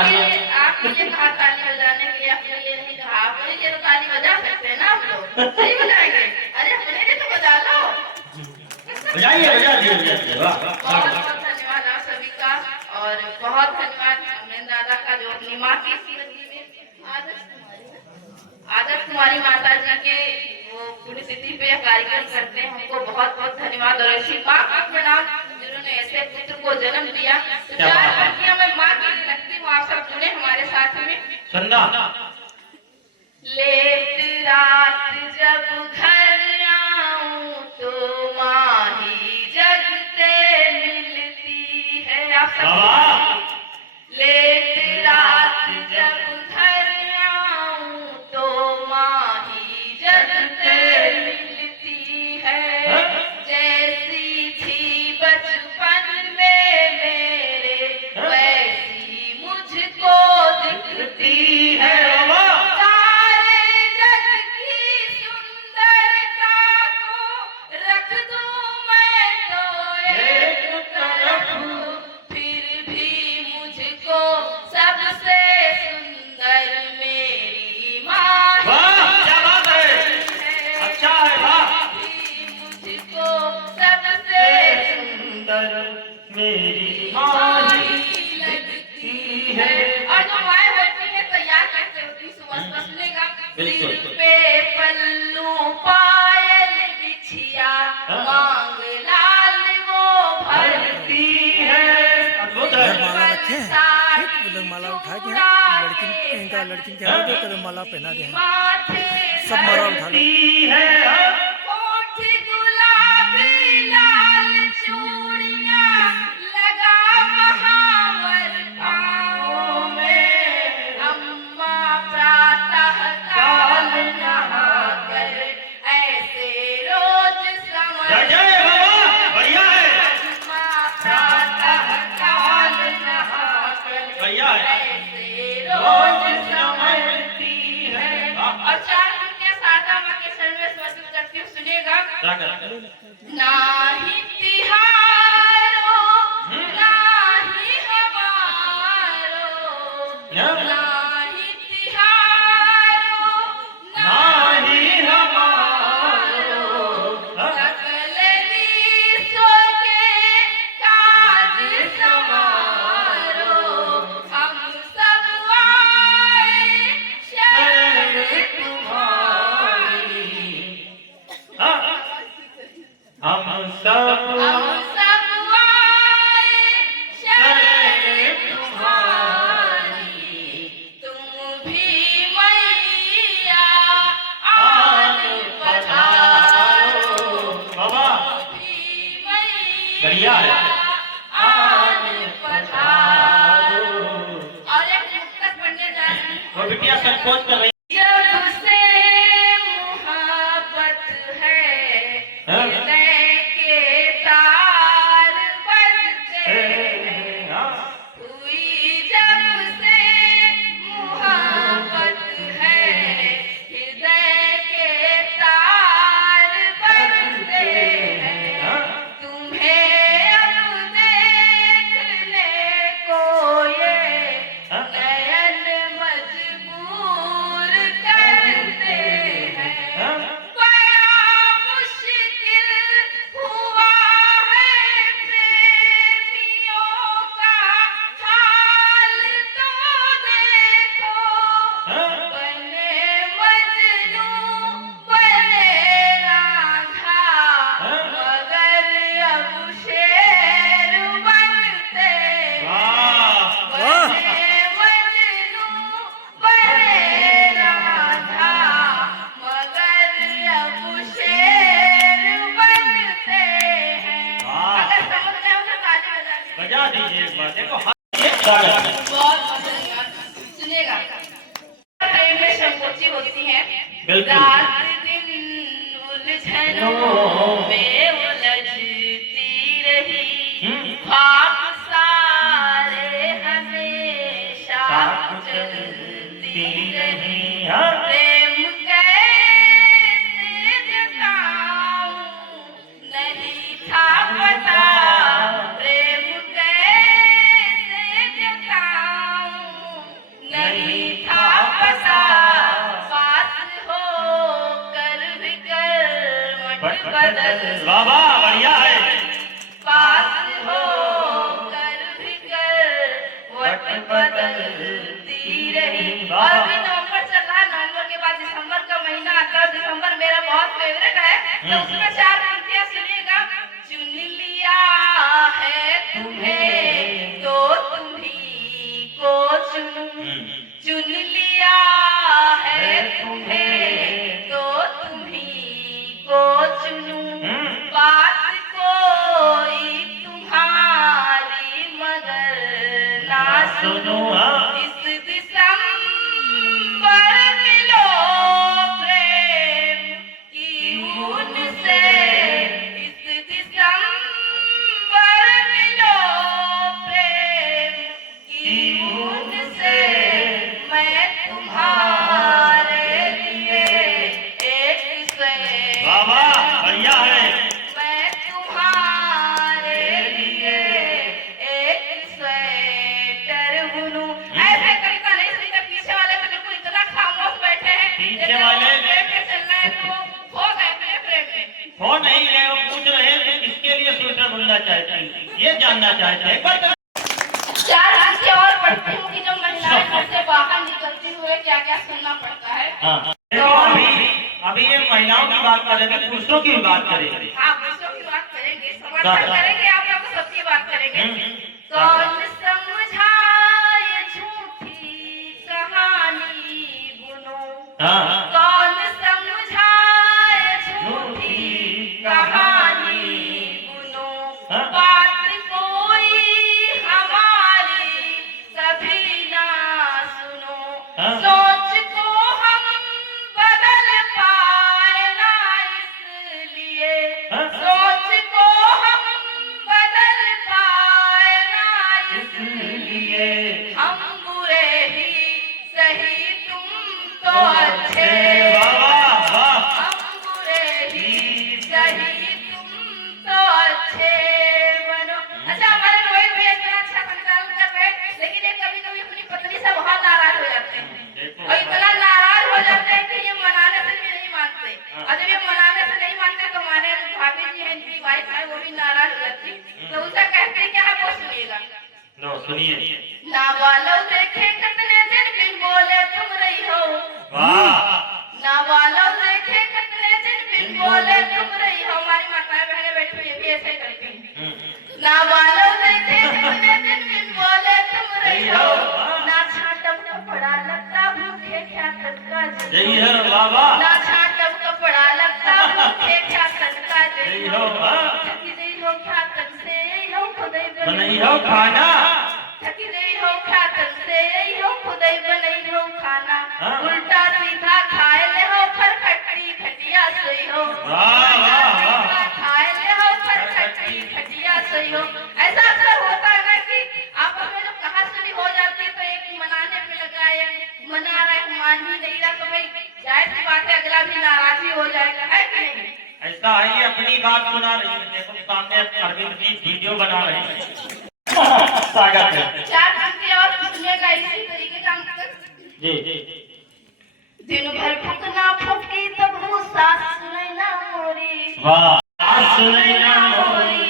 आपके लिए कहा ताली बजाने के लिए, अपने लिए नहीं कहा। अपने लिए तो ताली बजा सकते हैं ना आप लोग, सही बजाएंगे। अरे अपने लिए तो बजा लो, बजाइए बजाइए। बहुत बहुत धन्यवाद आप सभी का। और बहुत धन्यवाद अमरेंद्र दादा का, जो अपनी माँ की स्मृति में आदर्श कुमारी माता जी के वो पुण्यतिथि पे कार्यक्रम करते हैं। उनको बहुत बहुत धन्यवाद। और ऐसी माँ का प्रणाम जिन्होंने ऐसे पुत्र को जन्म दिया। तो चार पंक्तियां मैं माँ की लगती हूँ, आप सब सुने हमारे साथ में। सुनना। लेट रात जब घर आऊं तो माँ ही जगते मिलती है। आप सब लेट रात जब घर आऊं तो माँ ही जगते मिलती है। जैसी थी बचपन में मेरे वैसी मुझको दिखती है। मेरी माँ लगती है। और जो माँ होती है तो याद कैसे होती है, सुबह सुनेगा। सिर पे पल्लू पायल बिछिया मांग लाल वो भरती है। माला रखे हैं, वो लोग माला उठा के लड़की इनका लड़की के हाथ में कदम माला पहना दे, सब माला उठा लो। नाही तिहारो नाही हमारो, नाही तिहारो नाही हमारो, सकल रीसों के काज समारो। हम सब आए शरण तुम्हारी, हम सब आए शरण तुम्हारी। तुम भी मैया आन पधारो, बाबा भी मैया बढ़िया है। आन पधारो। और एक मुक्तक पढ़ने जा रही हूँ। वो बिटिया संकोच कर रही जब से मोहब्बत है हृदय के तार बनते हैं। हुई जब से मोहब्बत है हृदय के तार बनते हैं। तुम्हें अब देखने को ये नयन मजबूर करते हैं। बड़ा मुश्किल हुआ है प्रेमियों का हाल तो देखो। बने मजनू बने राधा, मगर अब शेर बनते हैं। बने मजनू बने राधा, मगर अब शेर बनते हैं। अगर समझ गए हो तो ताली बजा दीजिए। बजा दीजिए एक बार। देखो बहुत बहुत धन्यवाद। सुनिएगा, प्रेम में संकोची होती है। बिल्कुल। रात दिन उलझनों में उलझती रही, ख्वाब सारे हमेशा चलती रही। प्रेम कैसे जताऊं नहीं था पता, प्रेम कैसे जताऊं नहीं था पता, पास हो कर भी करवट बदल, बाबा बढ़िया है। पास हो कर भी करवट बदलती रही। और अभी नवंबर चल रहा है, नवंबर के बाद दिसंबर का महीना आता है। दिसंबर मेरा बहुत फेवरेट है, तो उसमें 4 पंक्तियां सुनिएगा। चुन लिया है तुम्हें तो तुम्ही को चुनूं, चुन लिया है तुम्हें तो तुम्ही को चुनूं, बात कोई तुम्हारी मगर ना सुनूं। इस दिसंबर मिलो प्रेम की उनसे, इस दिसंबर मिलो प्रेम की उनसे, मैं तुम्हारे लिए एक स्वेटर, बाबा बढ़िया है। मैं तुम्हारे लिए एक स्वेटर बुनूं। ऐसे कविता नहीं सुनी तो पीछे वाले तो बिल्कुल इतना खामोश बैठे हैं, पीछे जैसे वाले वो प्रेम के चलना है तो वो हो गए अपने प्रेम में। हो नहीं रहे, वो पूछ रहे हैं कि किसके लिए स्वेटर बुनना चाहते हैं, ये जानना चाहते हैं। एक बार 4 पंक्ति और पढ़ती हूँ कि जब महिलाएं घर से बाहर निकलती हुए क्या क्या सुनना पड़ता है। हाँ, देखो अभी ये महिलाओं की बात करेंगे, पुरुषों की भी बात करेंगे। हाँ, पुरुषों की बात करेंगे, समर्थन करेंगे, आप लोग सबकी बात करेंगे। कौन समझाए झूठी कहानी बुनो, कौन समझाए झूठी कहानी बुनो, बात कोई हमारी कभी ना सुनो, सोच को हम बदल पाए ना इसलिए, सोच को हम बदल पाए ना इसलिए, हम बुरे ही सही तुम तो अच्छे, हम बुरे ही सही तुम तो अच्छे बनो। अच्छा, हमारे रोहित भैया इतना अच्छा संचालन कर रहे हैं, लेकिन ये कभी कभी अपनी पत्नी से बहुत नाराज हो जाते हैं, और इतना नाराज हो जाते हैं कि ये मनाने से भी नहीं मानते, और जब ये मनाने से नहीं मानते तो हमारे भाभी जी हैं, इनकी वाइफ है, वो भी नाराज हो जाती है। तो उनसे कहते हैं कि आप वो सुनिएगा। लो सुनिए। ना वालों देखे कितने दिन बिन बोले तुम रही हो, ना वालों देखे कितने दिन बिन बोले तुम रही हो। हमारी माताएं बहनें बैठी हुई भी ऐसे करती हैं। ना वालों देखे कितने दिन बिन बोले तुम रही हो, ना छाटम कपड़ा लगता भूखे क्या तटका यही है बाबा। ना छाटम कपड़ा लगता भूखे क्या तटका यही हो, थकी रही हो क्या तन से यही हो खुदई नहीं हो खाना, थकी रही हो क्या तन से यही हो खुदई बनई हो खाना, उल्टा सीधा खाए ले हो फिर खट्टी खटिया सोई हो, उल्टा सीधा खाए ले हो फिर खट्टी खटिया सोई हो। ऐसा अक्सर होता है ना कि आपस में जब कहासुनी हो जाती है तो एक मनाने पे लगा है, मना रहा है, मान ही नहीं रहा, तो भाई जाहिर सी बात है अगला भी नाराज ही हो जाएगा, है कि नहीं? ऐसा है, ये अपनी बात सुना रही है। देखो सामने अरविंद जी वीडियो बना रहे हैं। स्वागत है। 4 पंक्ति और सुनिएगा इसी तरीके का मतलब। जी दिन भर फूकना फूकी तब वो सास सुने ना मोरी, वाह, आज सुने ना मोरी,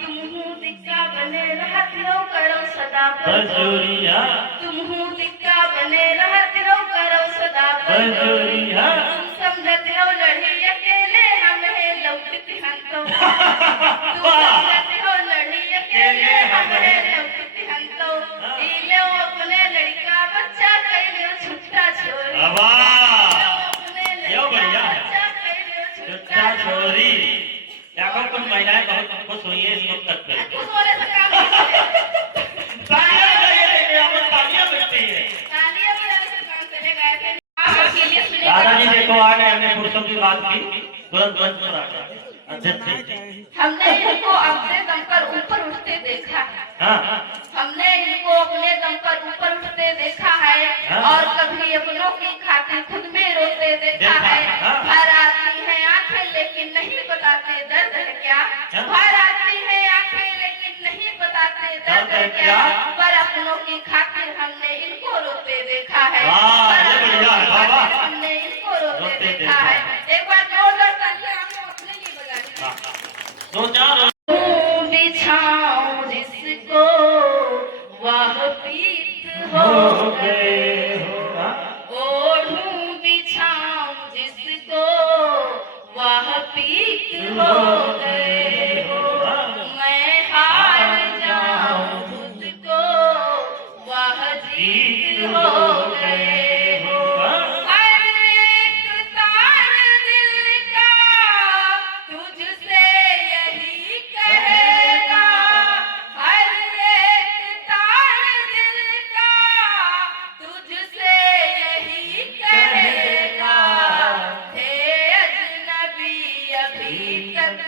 तुम हूँ दिक्का बने रहत रहो करो सदा बजोरी, तुम हूँ दिक्का बने रहत रहो करो सदा बजोरी, तुम समझत रहो लड़ी अकेले हमें लौटती हन तो, तुम समझत हो लड़ी अकेले हमें लौटती हन तो, ले अपने लड़का बच्चा कइले छुट्टा छोरी, यो बढ़िया है। छुट्टा छोरी। देखो कुछ महिलाएं बहुत खुश हुई है इस वक्त तक पे। खुश होने से काम नहीं चलेगा। तालियां बजाइए, हम तालियां बजती है। तालियां बजाने से काम चलेगा ऐसे। आप अकेले सुने दादाजी देखो आ गए, हमने पुरुषों की बात की, तुरंत मंच पर आ गए। हमने इनको अपने दम पर ऊपर उठते देखा है, हमने इनको अपने दम पर ऊपर उठते देखा है, और कभी अपनों की खातिर खुद में रोते देखा है। भर आती है आंखें लेकिन नहीं बताते दर्द है क्या, भर आती है आंखें लेकिन नहीं बताते दर्द है क्या, पर अपनों की खातिर हमने इनको रोते हो गए हो। ओढ़ूं बिछाऊं जिसको वह पीक हो गए हो। मैं हार जाऊं खुद को वह जीत हो गए हो। हर एक तार दिल का तुझसे यही कहेगा। हर एक तार दिल का तुझसे यही कहेगा। थे अजनबी अभी तक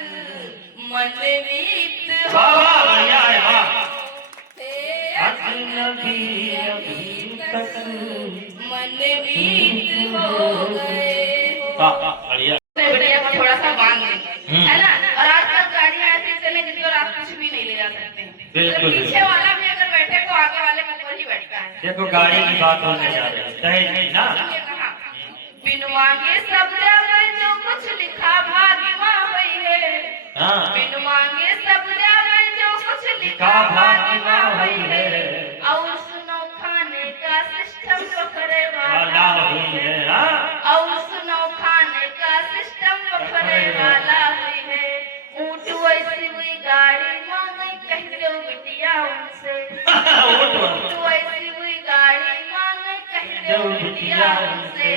मनमीत हो वाह बढ़िया है वाह। थे अजनबी अभी तक मनमीत हो गए हो। बढ़िया। बढ़िया को थोड़ा सा बांध देंगे, है ना। और आजकल गाड़ियां ऐसी चले जिनको आप कुछ भी नहीं ले जा सकते हैं। बिल्कुल। पीछे वाला भी अगर बैठे तो आगे वाले के ऊपर ही बैठता है। देखो गाड़ी की बात होने जा रही है, दहेज नहीं ना। बिन मांगे सब देवे जो कुछ लिखा भाग्यवा हुई है। हाँ। बिन मांगे सब देवे जो कुछ लिखा भाग्यवा हुई है। और सुनो खाने का सिस्टम बखरे वाला हुई है। और सुनो खाने का सिस्टम बखरे वाला हुई है। ऊँट वैसी हुई गाड़ी मांगे कह दो बिटिया उनसे। ऊँट वैसी हुई गाड़ी मांगे कह दो बिटिया उनसे।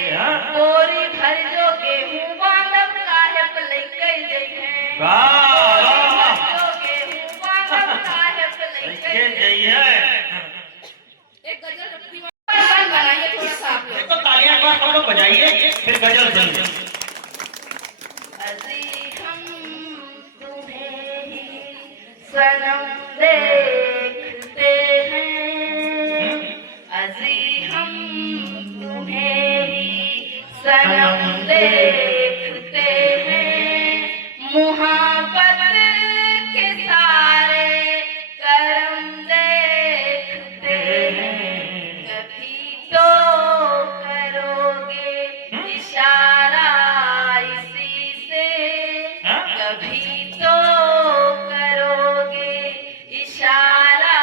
बोरी भर जो गेहूं बांधब काहे पलई कई दई है। बोरी भर जो गेहूं बांधब काहे पलई कई दई है। एक गजल अपनी बनाइए थोड़ा सा आप लोग। देखो तालियां एक बार सब लोग बजाइए फिर गजल सुनिए। अजी हम तुम्हें ही सनम देखते हैं। अजी हम तुम्हें ही सनम देखते हैं। मुहब्बत के सारे करम देखते हैं। कभी तो करोगे इशारा इसी से। कभी तो करोगे इशारा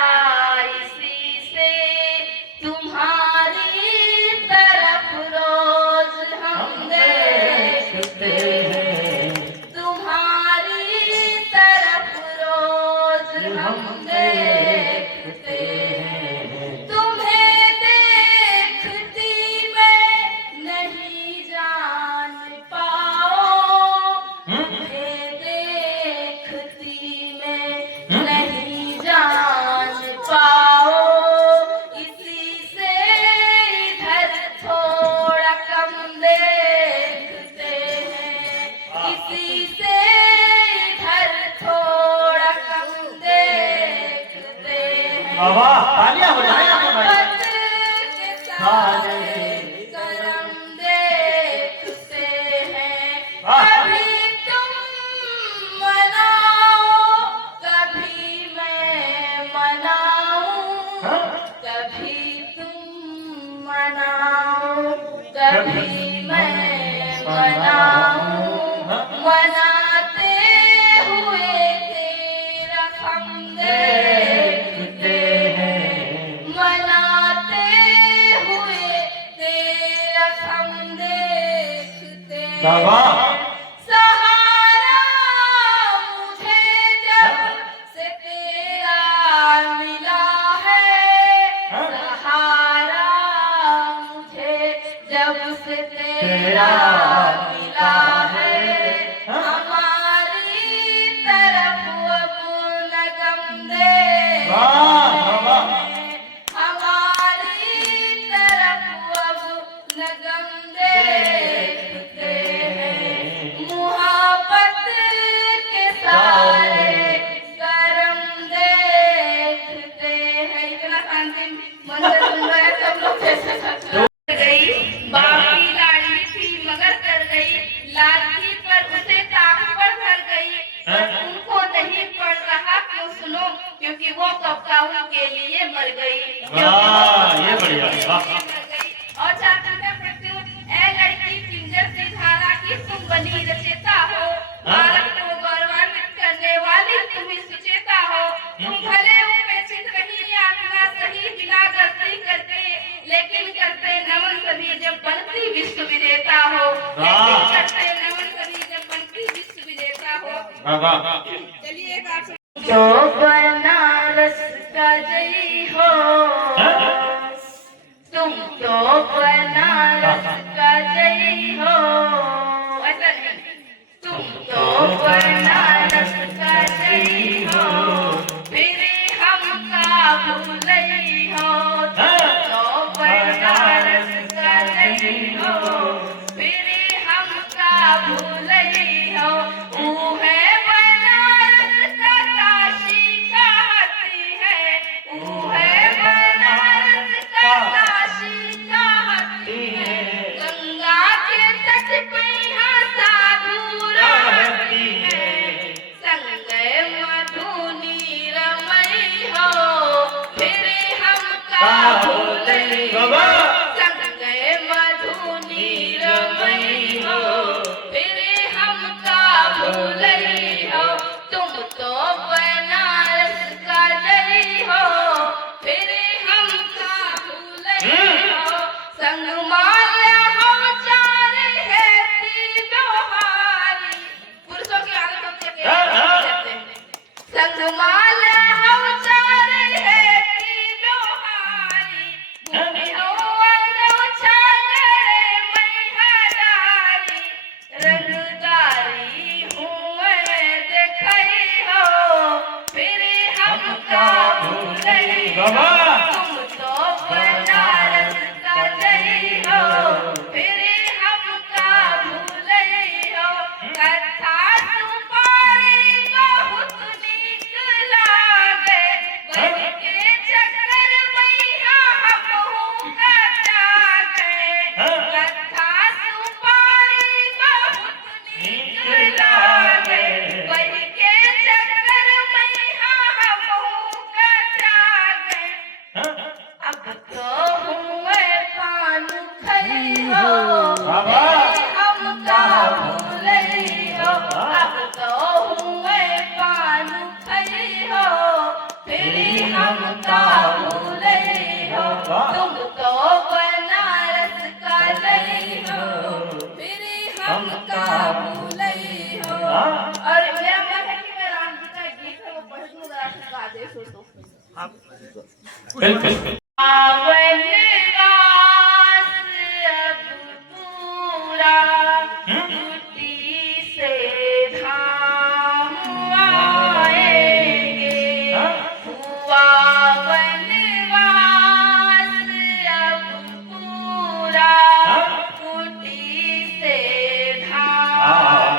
इसी से। तुम्हारी तरफ रोज हम देखते हैं। तुम्हारी तरफ रोज हम देखते हैं। तुम्हें देखती मैं नहीं जान पाओ। तुम्हें देखती मैं नहीं जान पाओ। इसी से इधर थोड़ा कम देखते हैं। इसी से इधर थोड़ा कम देखते हैं। वाह तालियां हो जाए आपके भाई। मोहब्बत के सारे करम देखते हैं। कभी तुम मनाओ कभी मैं मनाऊं। कभी तुम मनाओ कभी मैं मनाऊं। मनाते हुए तेरा हम देखते हैं। मनाते हुए तेरा हम देखते हैं। सहारा मुझे जब से तेरा मिला है। सहारा मुझे जब से तेरा मिला है। हमारी तरफ अब न गम देखते हैं। हमारी तरफ अब न गम देखते हैं। मुहब्बत के सारे करम देखते हैं। इतना शांति मन से सुन रहे हैं सब लोग जैसे गई। बाप की लाडली थी मगर कर गई। लाडली पर उसे ताक पर कर गई। पर उनको नहीं पड़ रहा क्यों सुनो। क्योंकि वो कब का उनके लिए मर गई। ये बढ़िया वाह। और चार कविता पढ़ती हूँ। ए लड़की पिंजर से धारा की तुम बनी रचेता हो। भारत को गौरवान्वित करने वाली तुम ही सुचेता हो। तुम भले उपेक्षित रही आत्मा सही बिना गलती करके लेकिन करते नमन सभी जब बनती विश्व विजेता हो, लेकिन करते नमन सभी जब बनती विश्व विजेता हो। चलिए एक आप तो बनारस का जय हो, तुम तो बनारस का जय हो, ऐसा नहीं, तुम तो बनारस का जय हो, फिर हमका भूलई हो, तुम तो बनारस का जय हो, फिर हमका भूलई हो, ऊ है बनारस का काशी कहती है, ऊ है बनारस का काशी कहती है, गंगा के तट पे यहाँ साधु रहती है, संग मधुनी रमई हो, फिर हमका भूलई हो, संग मधुनी रमई हो, फिर हमका भूलई हो, तुम तो बनारस का जय हो, फिर हमका भूलई हो, संग माल्या हो चार है त्रिलोहारी, पुरुषों की आदत होती है संग माल्या हो चार है त्रिलोहारी, भूमि हो अंगो छागरे मैहरारी, रंगदारी हूँ मैं देखई हो, फिर हमका भूलई हो, तुम तो बनारस का जय हो, फिर हमका भूलई हो, कथा सुपारी बहुत नीक लागे, बन के चक्कर मैया हमहू कटा गए, कथा सुपारी बहुत नीक लागे, बन के चक्कर मैया हमहू कटा गए, अब तो हुए पान खई हो, हमका भूलई हो, अब तो हुए पान खई हो, फिर हमका भूलई हो, तुम तो बनारस का जय हो, फिर हमका भूलई हो। और मेरा मन है कि मैं राम जी का गीत है वो पढ़ दूं, जरा सा गा दे सो बिल्कुल वनवास अब पूरा छुट्टी से धाम आएंगे, हुआ वनवास अब पूरा छुट्टी से धाम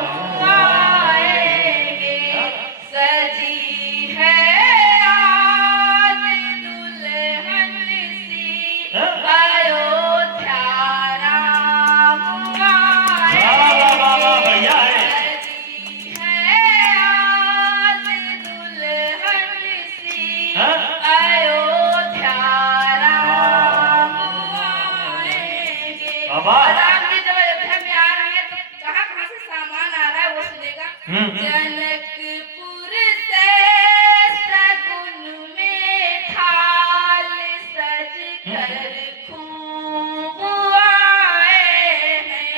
आएंगे, सजी है आज दुल्हन सी अयोध्या राम आएंगे, सजी है आज दुल्हन सी अयोध्या राम आएंगे। राम जी जब अयोध्या में आ रहे हैं तो कहाँ कहाँ से सामान आ रहा है वो सुनेगा। जनकपुर से सगुन में थाल सज कर खूब आए हैं,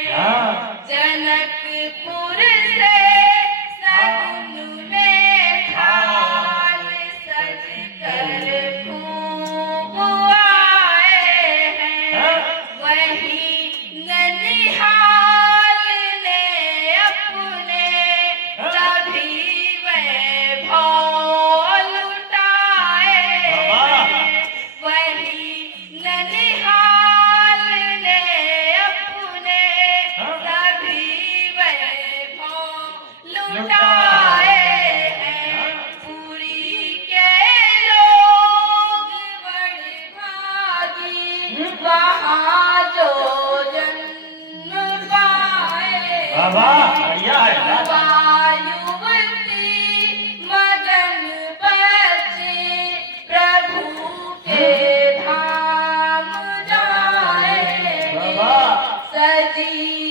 जनकपुर से सगुन में थाल सज कर खूब आए हैं, वही ननिहाल ने अपने सभी वैभव लुटाए हैं, वही ननिहाल ने अपने सभी वैभव लुटाए हैं, पुरी के लोग बड़े भागी वहाँ जो जन्म पाए हैं, वायुवती मगन बचे प्रभु के धाम जाएंगे, सजी